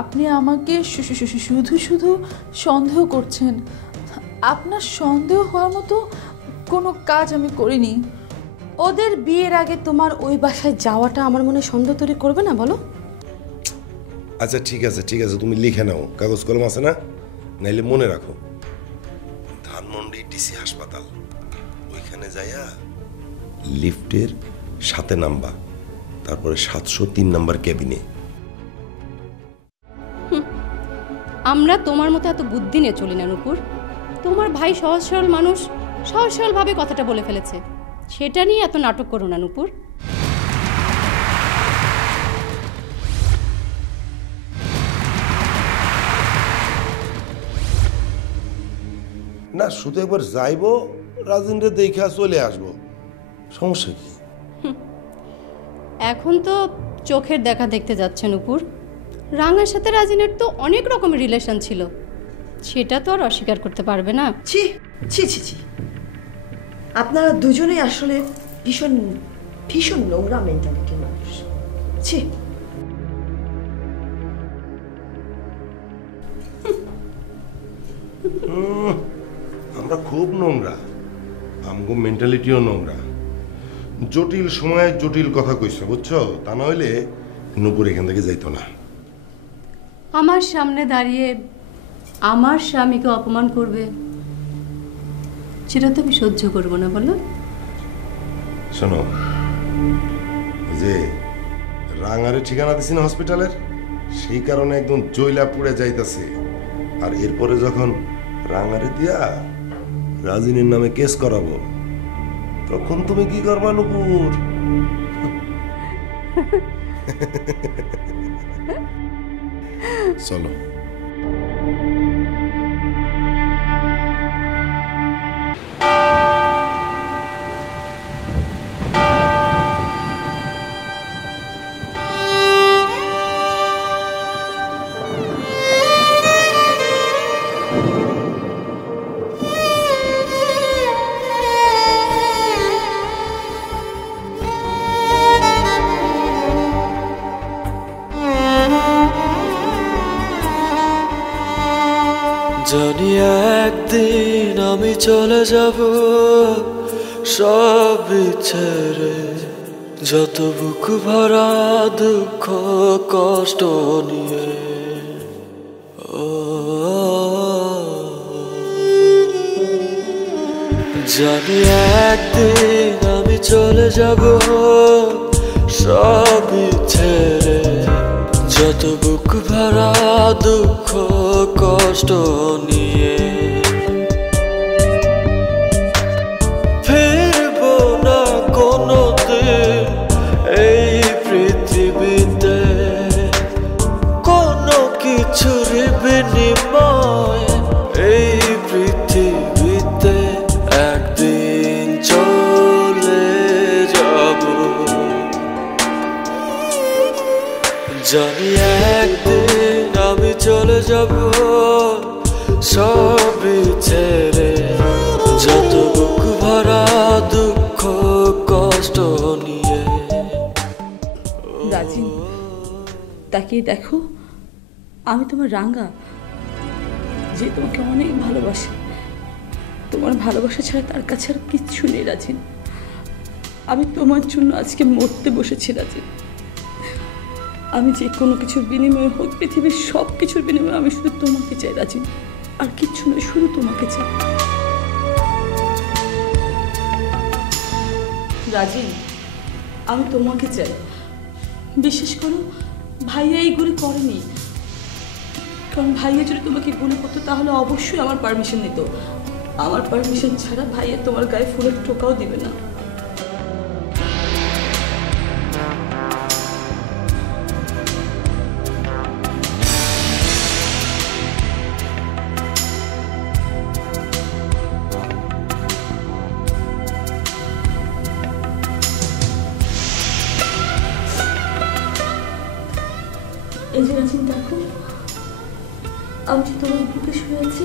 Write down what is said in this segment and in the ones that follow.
আপনি আমাকে শুধু শুধু সন্দেহ করছেন। আপনার সন্দেহ হওয়ার মতো কোনো কাজ আমি করিনি। ওদের বিয়ের আগে তোমার ওই বাসায় যাওয়াটা আমার মনে সন্দেহ তৈরি করবে না বলো? আচ্ছা ঠিক আছে তুমি লিখে নাও, কাগজ কলম আছে না? নাইলে মনে রাখো, ধানমন্ডি ডিসি হাসপাতাল, ওইখানে যাইয়া লিফটের 7 নাম্বা, তারপরে 703 নাম্বার কেবিনে। আমরা তোমার মতো এত বুদ্ধি নিয়ে চলি না নূপুর। তোমার ভাই সহজ সরল মানুষ, সহজ সরলভাবে কথাটা বলে ফেলেছে, সেটা নিয়ে এত নাটক করো না নূপুর। না শুধু একবার যাইবো, রাজিনরে দেখা চলে আসবো, সমস্যা কি? এখন তো চোখের দেখা দেখতে যাচ্ছে নূপুর। রাঙার সাথে রাজিনের তো অনেক রকমের রিলেশন ছিল, সেটা তো আর অস্বীকার করতে পারবে না। ছি ছি ছি ছি, আপনারা দুজনেই আসলে ভীষণ ভীষণ নোংরা মেন্টালিটির মানুষ। ছি, আমরা খুব নোংরা, আমগো মেন্টালিটিও নোংরা। জটিল সময়ে জটিল কথা কইছো, বুঝছো? তা না হইলে নূপুর এখান থেকে যাইতো না। আমার সামনে দাঁড়িয়ে আমার স্বামীকে অপমান করবে, সেটা তো আমি সহ্য করবো না বলো। শোনো, যে রাঙারে ঠিকানা দিছি না হসপিটালের, সেই কারণে একদম জয়লা পুড়ে যাইতাছে। আর এরপরে যখন রাঙারে দিয়া রাজিনীর নামে কেস করাবো, তখন তুমি কি করবা নূপুর? চলো। জানি একদিন আমি চলে যাব সব ছেড়ে, যত বুক ভরা দুঃখ কষ্ট নিয়ে। জানি একদিন আমি চলে যাব সব ছেড়ে, যত বুক ভরা দুঃখ কষ্ট নিয়ে। ফিরবো না কোনোদিন এই পৃথিবীতে, কোনো কিছুর বিনিময় এই পৃথিবীতে একদিন চলে যাব। জানি একদিন আমি চলে যাব সবই ছেড়ে, যত বুক ভরা দুঃখ কষ্ট নিয়ে। রাজিন, তাকিয়ে দেখো, আমি তোমার রাঙ্গা, যে তোমাকে অনেক ভালোবাসে। তোমার ভালোবাসা ছাড়া তার কাছে আর কিচ্ছু নেই রাজিন। আমি তোমার জন্য আজকে মরতে বসেছি রাজিন। আমি যে কোনো কিছুর বিনিময়ে হোক, পৃথিবীর সব কিছুর বিনিময়ে আমি শুধু তোমাকে চাই রাজিন, আর কিচ্ছু নয়, শুধু তোমাকে চাই রাজিন। আমি তোমাকে চাই। বিশেষ করো ভাইয়া এই গুলি করেনি, কারণ ভাইয়া যদি তোমাকে গুলি করতো তাহলে অবশ্যই আমার পারমিশন নিত। আমার পারমিশন ছাড়া ভাইয়া তোমার গায়ে ফুলের টোকাও দিবে না। এই যে রাজিন দেখো, আমি যে তোমার বুকে শুয়ে আছি,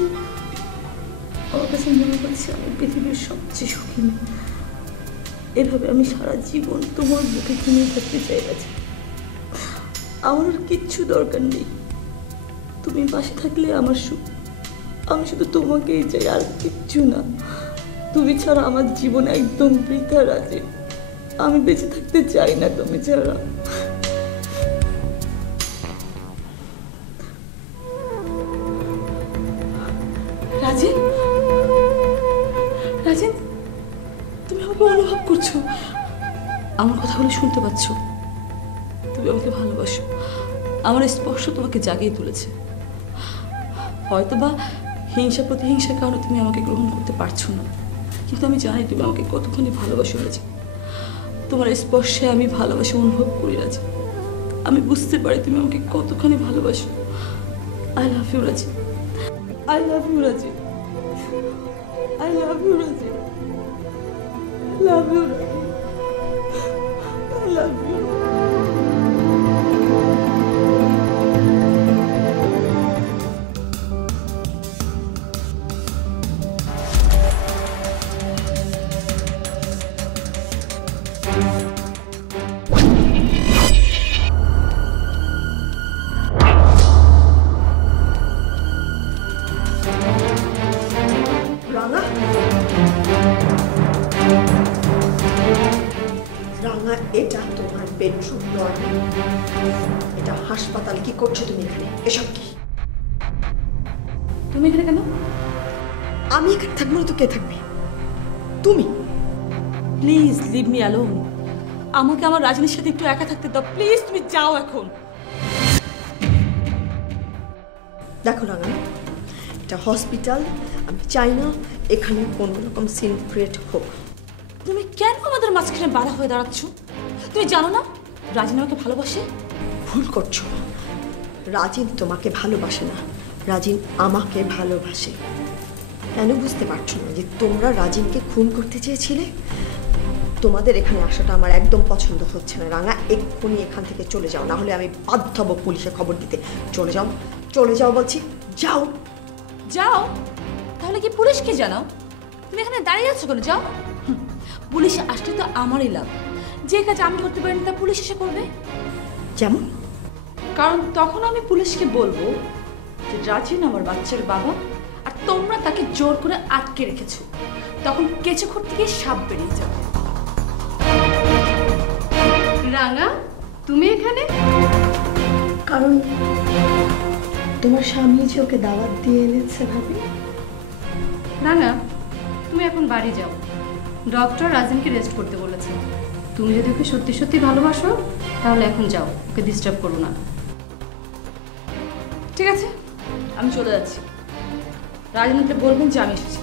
আমার কাছে মনে করছে আমি পৃথিবীর সবচেয়ে সুখী মেয়ে। এভাবে আমি সারা জীবন তোমার বুকে কিনে থাকতে চাই রাজিন। আমার আর কিচ্ছু দরকার নেই, তুমি পাশে থাকলে আমার সুখ। আমি শুধু তোমাকেই চাই, আর কিচ্ছু না। তুমি ছাড়া আমার জীবন একদম বৃথা রাজীব। আমি বেঁচে থাকতে চাই না তুমি ছাড়া। রাজীব, রাজীব, তুমি আমাকে অনুভব করছো? আমার কথাগুলো শুনতে পাচ্ছ? তুমি আমাকে ভালোবাসো। আমার স্পর্শ তোমাকে জাগিয়ে তুলেছে। হয়তোবা হিংসা প্রতিহিংসার কারণে তুমি আমাকে গ্রহণ করতে পারছো না, কিন্তু আমি জানি তুমি আমাকে কতখানি ভালোবাসো রাজি। তোমার স্পর্শে আমি ভালোবাসা অনুভব করি রাজি। আমি বুঝতে পারি তুমি আমাকে কতখানি ভালোবাসো। I love you Raji. I love you Raji. I love you Raji. Love you Raji. I love you. রাঙা, রাঙা, এটা তোমার বেডরুম নয়, এটা হাসপাতাল। কি করছো তুমি এখানে? এসব কি? তুমি এখানে কেন? আমি এখানে থাকবো না তো কে থাকবে? তুমি। Please leave me alone. আমাকে আমার রাজনীর সাথে একটু একা থাকতে দাও প্লিজ। তুমি যাও এখন। দেখো রাঙা, এটা হসপিটাল। আমি চাই না এখানে কোনো রকম সিন ক্রিয়েট হোক। তুমি কেন আমাদের মাঝখানে বাধা হয়ে দাঁড়াচ্ছ? তুমি জানো না রাজিন আমাকে ভালোবাসে? ভুল করছো। রাজিন তোমাকে ভালোবাসে না, রাজিন আমাকে ভালোবাসে। কেন বুঝতে পারছো না যে তোমরা রাজিনকে খুন করতে চেয়েছিলে? তোমাদের এখানে আসাটা আমার একদম পছন্দ হচ্ছে না। রাঙা, এক্ষুনি এখান থেকে চলে যাও, না হলে আমি বাধ্য হব পুলিশে খবর দিতে। চলে যাও, চলে যাও বলছি, যাও। যাও? তাহলে কি পুলিশকে জানাও? তুমি এখানে দাঁড়িয়ে আছো কেন? যাও। পুলিশ আসলে তো আমারই লাভ। যে কাজ আমি করতে পারিনি তা পুলিশ এসে করবে। যেমন? কারণ তখন আমি পুলিশকে বলবো যে রাজিন আমার বাচ্চার বাবা, আর তোমরা তাকে জোর করে আটকে রেখেছো। তখন কেঁচো খুঁড়তে গিয়ে সাপ বেরিয়ে যাবে। রাঙা, তুমি এখানে? কারণ তোমার স্বামী যে ওকে দাওয়াত দিয়ে এনেছে ভাবি। রাঙা, তুমি এখন বাড়ি যাও। ডক্টর রাজিনকে রেস্ট করতে বলেছে। তুমি যদি ওকে সত্যি সত্যি ভালোবাসো তাহলে এখন যাও, ওকে ডিস্টার্ব করো না। ঠিক আছে, আমি চলে যাচ্ছি। রাজনীতিতে বলবেন যে আমি এসেছি।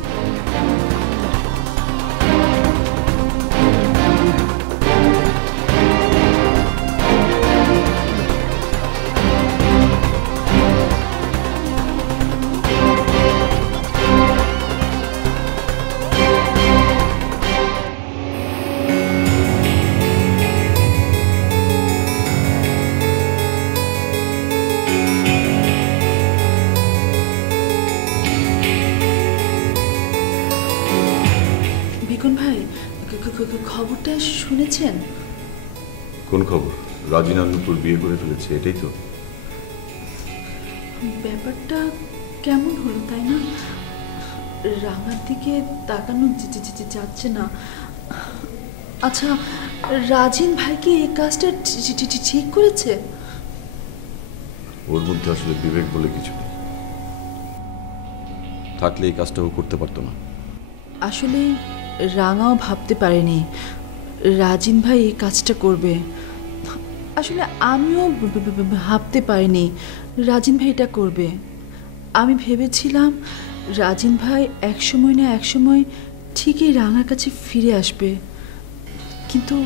ভাই, খবরটা শুনেছেন? কোন খবর? রাজিন আর নূপুর বিয়ে করে ফেলেছে, এটাই তো? ব্যাপারটা কেমন হলো তাই না? রাঙার দিকে তাকানো যাচ্ছে না। আচ্ছা, রাজিন ভাই কি এই কাজটা ঠিক করেছে? ওর মধ্যে আসলে বিবেক বলে কিছু নেই। থাকলে এই কাজটা ও করতে পারতো না। আসলে রাঙাও ভাবতে পারেনি রাজিন ভাই এই কাজটা করবে। আসলে আমিও ভাবতে পারিনি রাজিন ভাই এটা করবে। আমি ভেবেছিলাম রাজিন ভাই একসময় না একসময় ঠিকই রাঙার কাছে ফিরে আসবে, কিন্তু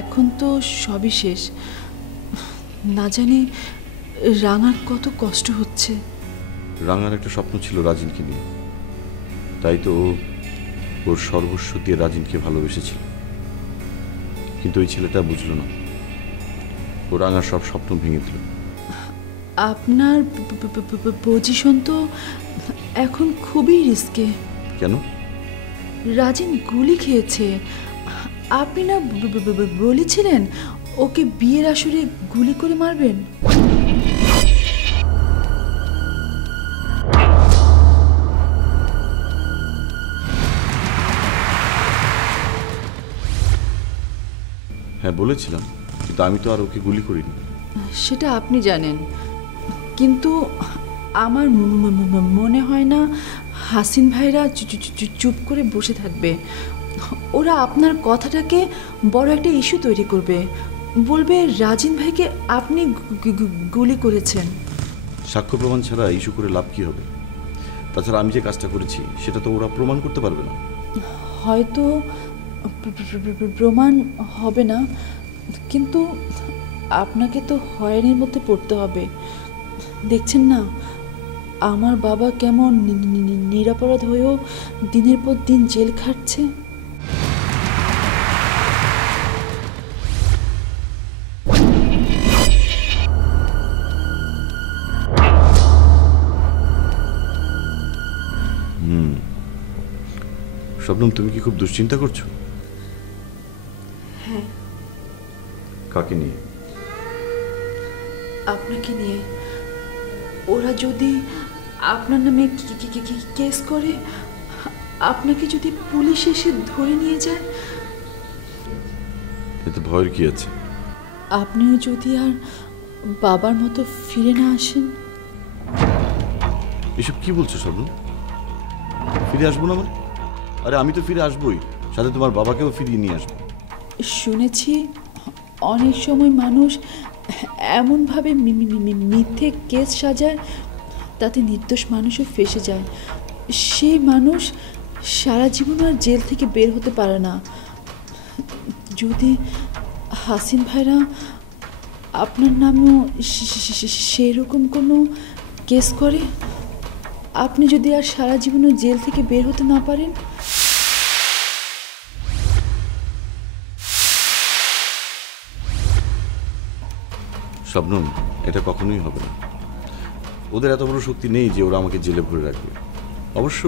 এখন তো সবই শেষ। না জানি রাঙার কত কষ্ট হচ্ছে। রাঙার একটা স্বপ্ন ছিল রাজিনকে নিয়ে, তাই তো ওর সর্বস্ব দিয়ে রাজিনকে ভালোবেসেছিল। কিন্তু ওই ছেলেটা বুঝলো না, ও রাঙার সব স্বপ্ন ভেঙে দিল। আপনার পজিশন তো এখন খুবই রিস্কে। কেন? রাজিন গুলি খেয়েছে। আপনি না বলেছিলেন ওকে বিয়ের আসরে গুলি করে মারবেন? হ্যাঁ বলেছিলাম, কিন্তু আমি তো আর ওকে গুলি করিনি। সেটা আপনি জানেন, কিন্তু আমার মনে হয় না হাসিন ভাইরা চুপ করে বসে থাকবে। ওরা আপনার কথাটাকে বড় একটা ইস্যু তৈরি করবে, বলবে রাজিন ভাইকে আপনি গুলি করেছেন। সাক্ষ্য প্রমাণ ছাড়া ইস্যু করে লাভ কি হবে? তাছাড়া আমি যে কাজটা করেছি সেটা তো ওরা প্রমাণ করতে পারবে না। হয়তো প্রমাণ হবে না, কিন্তু আপনাকে তো হয়রানির মধ্যে পড়তে হবে। দেখছেন না আমার বাবা কেমন নিরাপরাধ হয়েও দিনের পর দিন জেল খাটছে। শবনম, তুমি কি খুব দুশ্চিন্তা করছো? হ্যাঁ, কাকে নিয়ে? আপনাকে নিয়ে। ওরা যদি আপনার নামে কেস করে, আপনাকে যদি পুলিশ এসে ধরে নিয়ে যায়, এতে ভয়ের কি আছে? আপনিও যদি আর বাবার মতো ফিরে না আসেন। এসব কি বলছো শবনম? ফিরে আসবো না মানে? আরে আমি তো ফিরে আসবোই, সাথে তোমার বাবাকেও ফিরিয়ে নিয়ে আসবো। শুনেছি অনেক সময় মানুষ এমনভাবে মিথ্যে কেস সাজায় তাতে নির্দোষ মানুষও ফেঁসে যায়। সেই মানুষ সারা জীবন আর জেল থেকে বের হতে পারে না। যদি হাসিন ভাইরা আপনার নামেও সেরকম কোনো কেস করে, আপনি যদি আর সারা জীবনও জেল থেকে বের হতে না পারেন, শবনম, এটা কখনোই হবে না। ওদের এত বড় শক্তি নেই যে ওরা আমাকে জেলে ভরে রাখবে। অবশ্য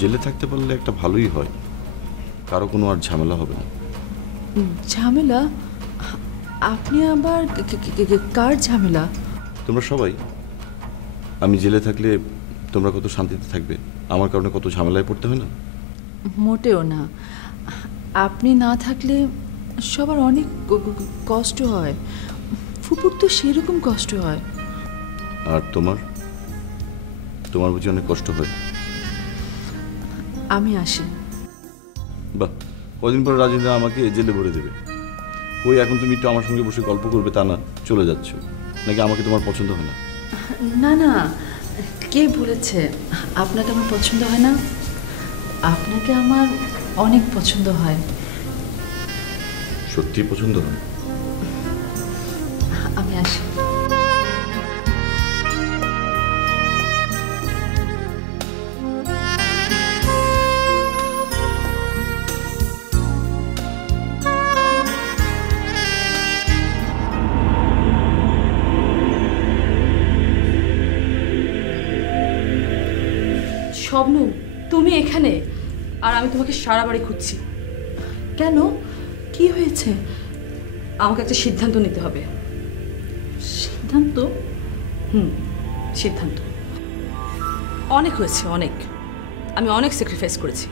জেলে থাকতে পারলে একটা ভালোই হয়, কারো কোনো আর ঝামেলা হবে না। ঝামেলা? আপনি আবার কার ঝামেলা? তোমরা সবাই। আমি জেলে থাকলে তোমরা কত শান্তিতে থাকবে, আমার কারণে কত ঝামেলায় পড়তে হয় না। মোটেও না, আপনি না থাকলে সবার অনেক কষ্ট হয়। ফুপুর তো সেরকম কষ্ট হয়। আর তোমার তোমার বুঝি অনেক কষ্ট হয়? আমি আসি। বাহ, কদিন পর রাজেন্দ্র আমাকে জেলে ভরে দেবে। কই, এখন তুমি একটু আমার সঙ্গে বসে গল্প করবে তা না, চলে যাচ্ছ নাকি? আমাকে তোমার পছন্দ হয় না? না না, কে বলেছে আপনাকে আমার পছন্দ হয় না? আপনাকে আমার অনেক পছন্দ হয়। সত্যি পছন্দ হয়? আমি আসি। শবনম, তুমি এখানে আর আমি তোমাকে সারা বাড়ি খুঁজছি। কেন, কি হয়েছে? আমাকে একটা সিদ্ধান্ত নিতে হবে। সিদ্ধান্ত? সিদ্ধান্ত। অনেক হয়েছে, অনেক। আমি অনেক স্যাক্রিফাইস করেছি।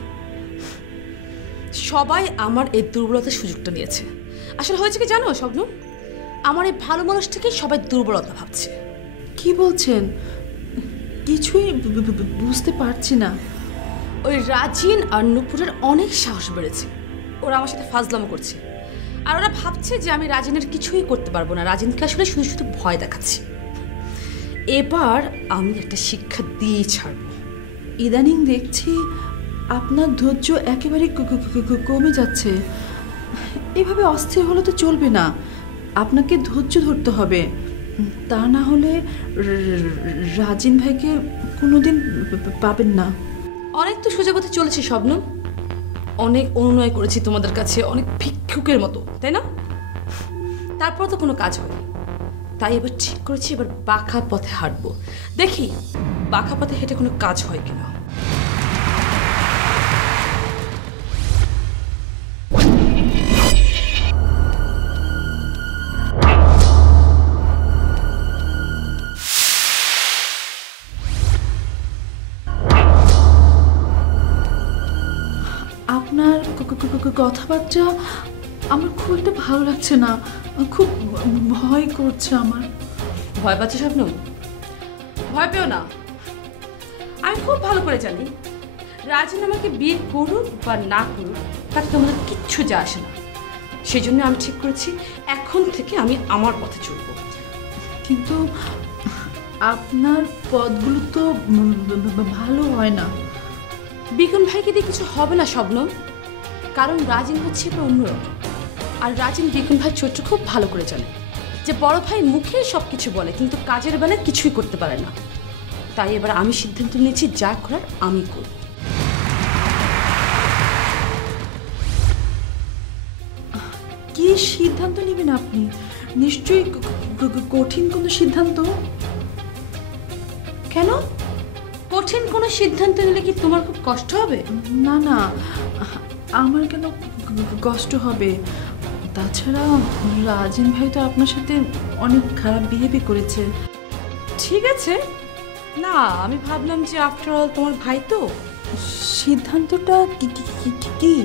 সবাই আমার এই দুর্বলতার সুযোগটা নিয়েছে। আসলে হয়েছে কি জানো শবনম, আমার এই ভালো মানুষটাকেই সবাই দুর্বলতা ভাবছে। কি বলছেন? কিছুই বুঝতে পারছি না। ওই রাজিন আর নুপুরের অনেক সাহস বেড়েছে। ওরা আমার সাথে ফাজলামো করছে, আর ওরা ভাবছে যে আমি রাজিনের কিছুই করতে পারবো না। রাজিনকে আসলে শুধু শুধু ভয় দেখাচ্ছি। এবার আমি একটা শিক্ষা দিয়ে ছাড়বো। ইদানিং দেখছি আপনার ধৈর্য একেবারে কমে যাচ্ছে। এভাবে অস্থির হলে তো চলবে না, আপনাকে ধৈর্য ধরতে হবে। তা না হলে রাজিন ভাইকে কোনোদিন পাবেন না। অনেক তো সোজা পথে চলেছি শবনম, অনেক অনুনয় করেছি তোমাদের কাছে, অনেক ভিক্ষুকের মতো, তাই না? তারপর তো কোনো কাজ হয়নি। তাই এবার ঠিক করেছি এবার বাঁকা পথে হাঁটবো। দেখি বাঁকা পথে হেঁটে কোনো কাজ হয় কিনা। আপনার কথাবার্তা আমার খুব একটা ভালো লাগছে না, খুব ভয় করছে আমার। ভয় পাচ্ছে স্বপ্ন? ভয় পেও না, আমি খুব ভালো করে জানি রাজিন আমাকে বিয়ে করুক বা না করুক তাতে তোমাদের কিচ্ছু যায় আসে না। সেই জন্য আমি ঠিক করেছি এখন থেকে আমি আমার পথে চলব। কিন্তু আপনার পদগুলো তো ভালো হয় না। বিকুন ভাইকে দিয়ে কিছু হবে না শবনম, কারণ রাজিন হচ্ছে একটা অন্যরকম। আর রাজিন বিকুন ভাই চরিত্র খুব ভালো করে জানে, যে বড় ভাই মুখে সব কিছু বলে কিন্তু কাজের বেলায় কিছুই করতে পারে না। তাই এবার আমি সিদ্ধান্ত নিয়েছি যা করার আমি করব। কি সিদ্ধান্ত নেবেন আপনি? নিশ্চয়ই কঠিন কোনো সিদ্ধান্ত। কেন? কঠিন কোনো সিদ্ধান্ত নিলে কি তোমার খুব কষ্ট হবে? না না, আমার কেন কষ্ট হবে? তাছাড়া রাজিন ভাই তো আপনার সাথে অনেক খারাপ বিহেভিয়ার করেছে। ঠিক আছে, না আমি ভাবলাম যে আফটার অল তোমার ভাই তো। সিদ্ধান্তটা কি?